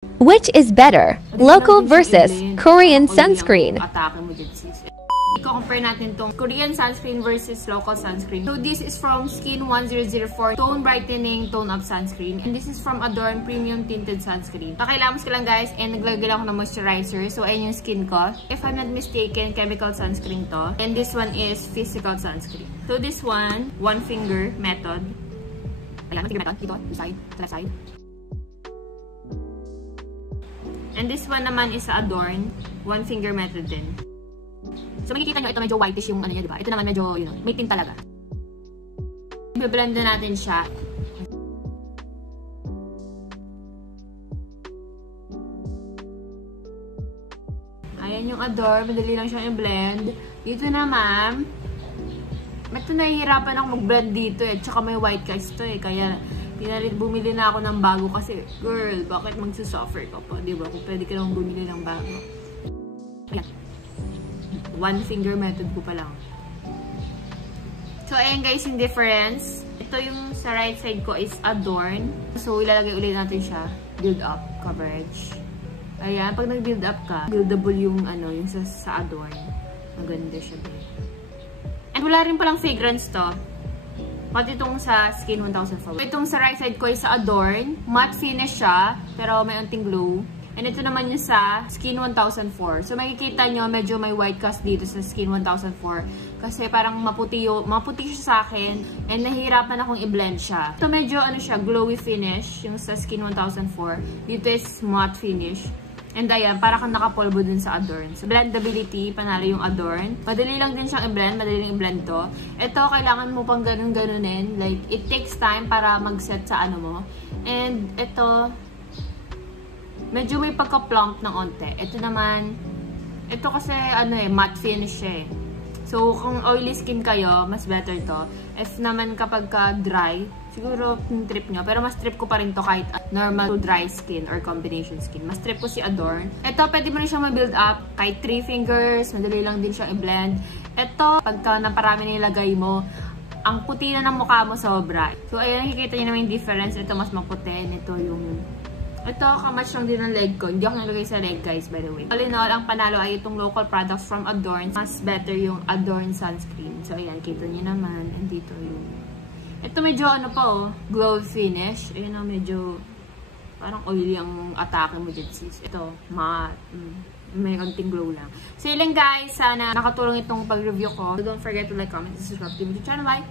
Which is better, local versus Korean sunscreen? I-compare natin tong Korean sunscreen versus local sunscreen. So this is from Skin 1004 Tone Brightening Tone Up Sunscreen. And this is from Adorn Premium Tinted Sunscreen. Pakilamos ko lang guys, and naglagay lang ako ng moisturizer. So ayan yung skin ko. If I'm not mistaken, chemical sunscreen to. And this one is physical sunscreen. So this one finger method. Ayan, finger method. Dito, side, left side. And this one naman is sa Adorn, one finger method din. So makikita nyo, ito medyo whitish yung ano niya, diba? Ito naman medyo, may tint talaga. I-blend na natin siya. Ayan yung Adorn, madali lang siyang i-blend. Dito naman, ito nahihirapan ako mag-blend dito eh. Tsaka may white cast to eh, kaya bumili na ako ng bago kasi, girl, bakit magsusuffer ka pa, diba? Kung pwede ka lang bumili ng bago. Ayan. One finger method ko pa lang. So, ayan guys, yung difference. Ito yung sa right side ko is Adorn. So, ilalagay ulit natin siya. Build up coverage. Ayan, pag nag-build up ka, buildable yung ano, yung sa Adorn. Maganda siya din. And wala rin palang fragrance to. Pati itong sa Skin 1004. Itong sa right side ko is sa Adorn. Matte finish siya, pero may unting glow. And ito naman yung sa Skin 1004. So, makikita nyo, medyo may white cast dito sa Skin 1004. Kasi parang maputi siya sa akin. And nahihirapan akong i-blend siya. Ito medyo, ano siya, glowy finish. Yung sa Skin 1004. Dito is matte finish. And ayan, para kang nakapolvo dun sa Adorn. So, blendability, panalo yung Adorn. Madali lang din siyang i-blend. Madali lang i-blend to. Ito, kailangan mo pang ganun-ganunin. Like, it takes time para mag-set sa ano mo. And ito, medyo may pagka-plump ng onte. Ito naman, ito kasi ano eh, matte finish eh. So, kung oily skin kayo, mas better to. If naman kapag ka dry, siguro trip nyo. Pero mas trip ko pa rin to kahit normal to dry skin or combination skin. Mas trip ko si Adorn. Ito, pwede mo rin siyang ma-build up kahit 3 fingers. Madali lang din siyang i-blend. Ito, pagka naparami nilagay mo, ang puti na ng mukha mo sobra. So, ayan, nakikita nyo naman yung difference. Ito, mas maputi. Ito yung... Ito, kamatch lang din ng leg ko. Hindi ako nalagay sa leg, guys, by the way. All in all, ang panalo ay itong local products from Adorn. Mas better yung Adorn sunscreen. So, ayan, kita nyo naman. And dito yung... Ito medyo, ano pa, oh, glow finish. Ayan, oh, medyo parang oily ang atake mo dyan, sis. Ito, matte. May konting glow lang. So, yun lang, guys. Sana nakatulong itong pag-review ko. So, don't forget to like, comment, and subscribe to my channel. Bye!